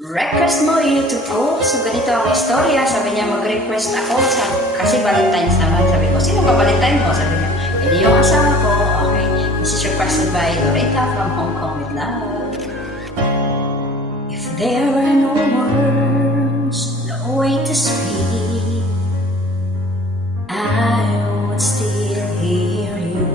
Request mo YouTube ko. So, ganito ang istorya. Sabi niya, mag-request ako kasi Valentine's naman. Sabi ko, sino ba Valentine mo? Sabi niya, hindi yung asawa ko. Okay. This is requested by Loretta from Hong Kong with love. If there were no words, no way to speak, I would still hear you.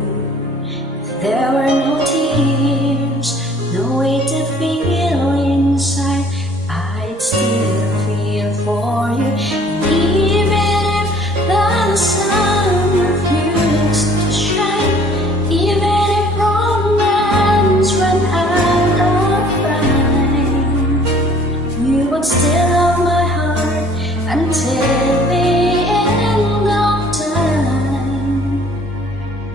If there were no tears, no way to feel inside, I'd still feel for you. Even if the sun refused to shine, even if romance ran out of time, you would still have my heart until the end of time.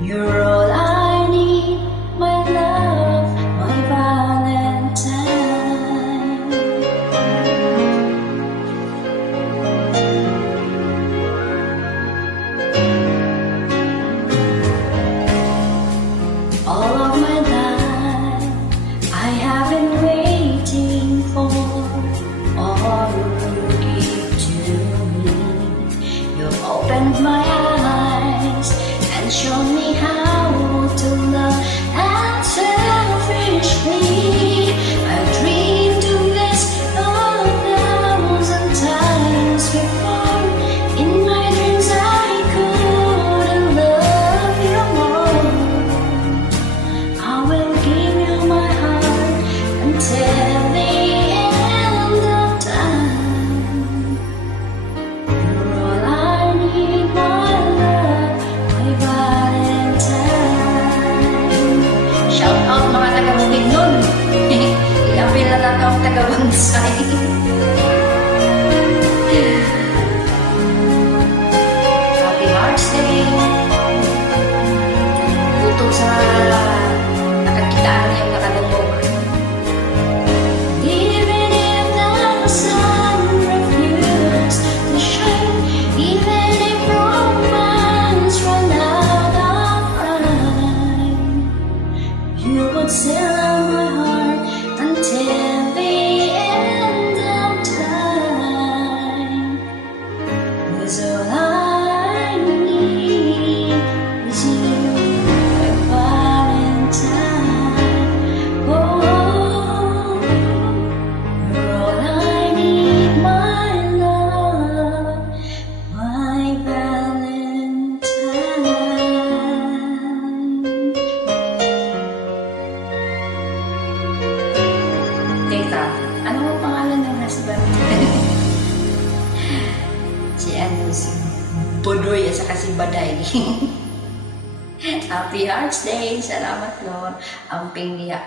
You're all I need, my love, my Valentine. All of my life, I have been waiting for all you give to me. You've opened my eyes and shown me how to love unselfishly. I've dreamed of this 1,000 times before. In my dreams I couldn't love you more. I will give you my heart until the end of time. You're all I need, my love, my Valentine. Shout out mga taga-Bukid nun. I-appeal na lang ang taga-Bansay. Happy Hearts Day. Butong sa nakakitaan niya yung nakadalog. Even if the sun refused to shine, even if romance ran out of time, you would still have my heart until the end of time. 'Cause all I need is you, my Valentine. Oh, you're all I need, my love, my Valentine. Teka, ano ang pangalan ng husband? Si Bodoy at saka si Baday. Happy Hearts Day! Salamat, Lord. Amping niya.